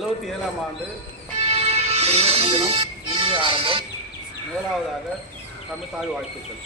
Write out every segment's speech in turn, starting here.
77ஆம் ஆண்டு குடியரசு தினம் இந்திய ஆரம்பம். முதலாவதாக தமிழ்த்தாய் வாழ்த்துக்கள்.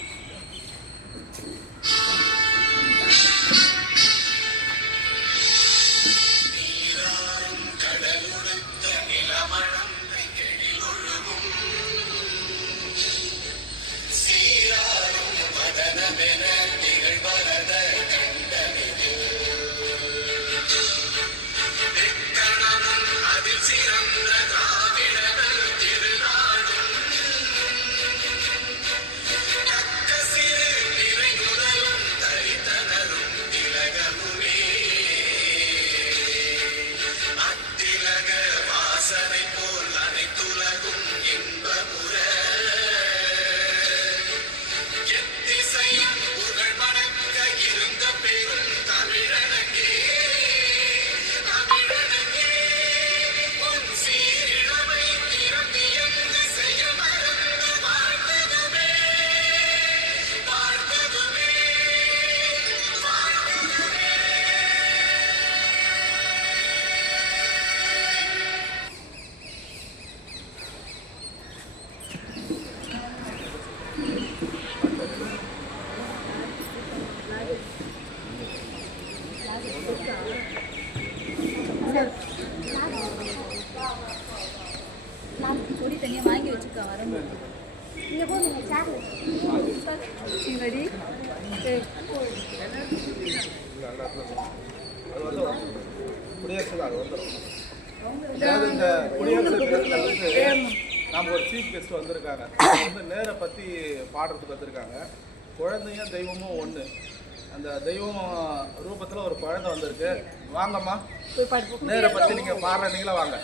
பொடி தனியாக வாங்கி வச்சுருக்கேன் வரும்போது இங்கே போதுங்க சார் ரெடி இந்த குடியரசு தினத்தில் வந்து நம்ம ஒரு சீஃப் கெஸ்ட் வந்திருக்காங்க. அவங்க வந்து நேரை பற்றி பாடுறதுக்கு வந்திருக்காங்க. குழந்தையும் தெய்வமும் ஒன்று. அந்த தெய்வம் ரூபத்தில் ஒரு குழந்தை வந்திருக்கு. வாங்கம்மா, நேரை பற்றி நீங்கள் பாடுற நீங்களே வாங்க.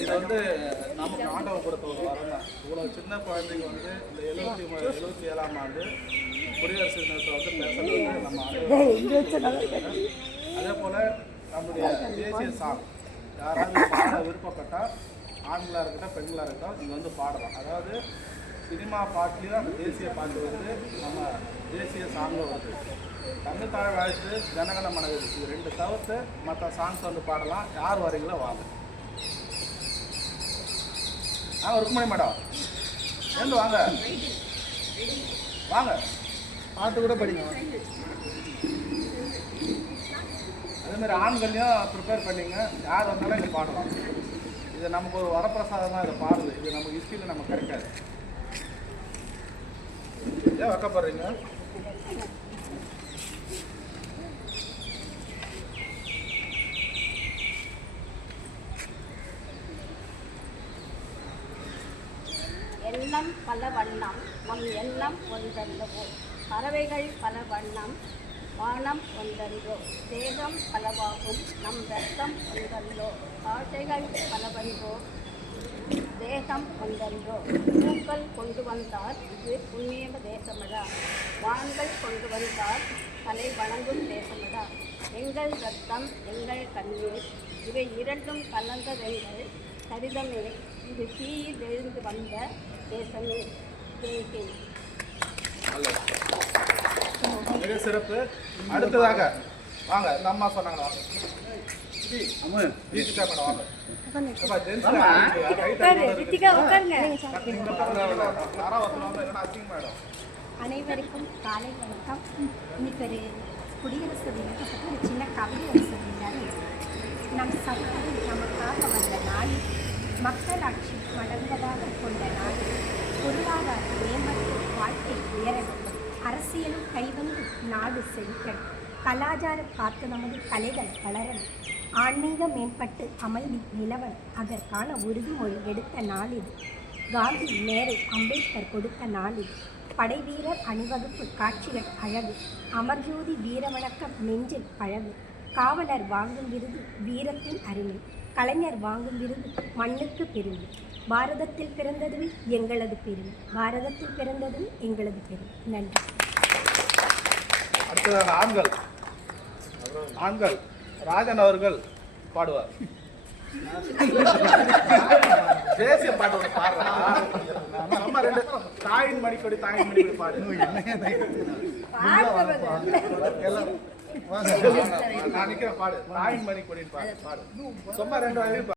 இது வந்து நமக்கு ஆண்டவன் கொடுத்த ஒரு வரம் தான். இவ்வளோ சின்ன குழந்தைங்க வந்து இந்த 77ஆம் ஆண்டு குடியரசு தினத்தை வந்து பேசுறது நம்ம அதே போல் நம்முடைய தேசிய சாங் யாராவது பாட விருப்பப்பட்டால் ஆண்களாக இருக்கட்டும் பெண்களாக இருக்கட்டும் இங்கே வந்து பாடலாம். அதாவது சினிமா பாட்டுலேயும் அந்த தேசிய பாட்டு வந்து நம்ம தேசிய சாங்கில் வருது. தமிழ்த்தாய் வாழ்த்து, ஜனகன மனது, இது ரெண்டு தவிர்த்து மற்ற சாங்ஸ் வந்து பாடலாம். யார் வரீங்களோ வாங்க. ருக்மணி மேடம் சேர்ந்து வாங்க வாங்க, பாட்டு கூட படிங்க. அதேமாதிரி ஆண்களையும் ப்ரிப்பேர் பண்ணிங்க. யார் வந்தாலும் இங்கே பாடலாம். இது நமக்கு ஒரு வரப்பிரசாதம் தான். இதை பாடுது. இது நமக்கு ஹிஸ்ட்ரியில் நமக்கு கிடைக்காது. ஏன் வைக்கப்படுறீங்க? எண்ணம் பல வண்ணம் நம் எண்ணம் ஒன்றல்லவோ, பறவைகள் பல வண்ணம் வானம் ஒன்றன்றோ, தேகம் பலவாகும் நம் ரத்தம் ஒன்றல்லோ, ஆசைகள் பலவன்றோ தேகம் ஒன்றன்றோ, பூக்கள் கொண்டு வந்தார் இது புண்ணிய தேசமடா, வான்கள் கொண்டு வந்தார் தலை வணங்கும் தேசமடா, எங்கள் ரத்தம் எங்கள் கண்ணீர் இவை இரண்டும் கலந்ததெங்கள் சரிதமே, இது தீயில் எழுந்து வந்த தேசமே. மிக சிறப்பு. அடுத்ததாக வாங்க, இந்த அம்மா சொன்னாங்களா அனைவருக்கும் காலை வணக்கம். இன்னைக்கு ஒரு குடியரசு தினத்தை பற்றி ஒரு சின்ன கவிதை சொல்லியிருந்தாரு. நம் சட்டம் நமக்காக வந்த நாள், மக்களாட்சி வழங்குவதாக கொண்ட நாள், பொருளாதார மேம்பட்டு வாழ்க்கை உயர வேண்டும், அரசியலும் கைவந்து நாடு செழிக்கணும், கலாச்சாரம் காத்து நமது கலைகள் வளரணும், ஆன்மீக மேம்பட்டு அமைதி நிலவன், அதற்கான உறுதிமொழி எடுத்த நாள் இது. காந்தி நேரு அம்பேத்கர் கொடுத்த நாள் இது. படைவீரர் அணிவகுப்பு காட்சிகள் அழகு, அமர்ஜோதி வீரவணக்கம் நெஞ்சில் பழகு, காவலர் வாங்கும் விருது வீரத்தின் அருமை, கலைஞர் வாங்கும் விருது மண்ணுக்கு பெருமை, பாரதத்தில் பிறந்ததுவே எங்களது பெருமை, பாரதத்தில் பிறந்ததுவே எங்களது பெருமை. நன்றி. அடுத்ததாக ஆண்கள் ஆண்கள் ராஜன் அவர்கள் பாடுவார். தேசிய பாட்டு ஒன்று பாடுறா. நம்ம ரெண்டு தாயின் மணிக்கொடி தாயின் மணிக்கொடி பாடு. நான் நிக்கிறேன் பாடு. தாயின் மணிக்கொடின்னு பாடு. சும்மா ரெண்டு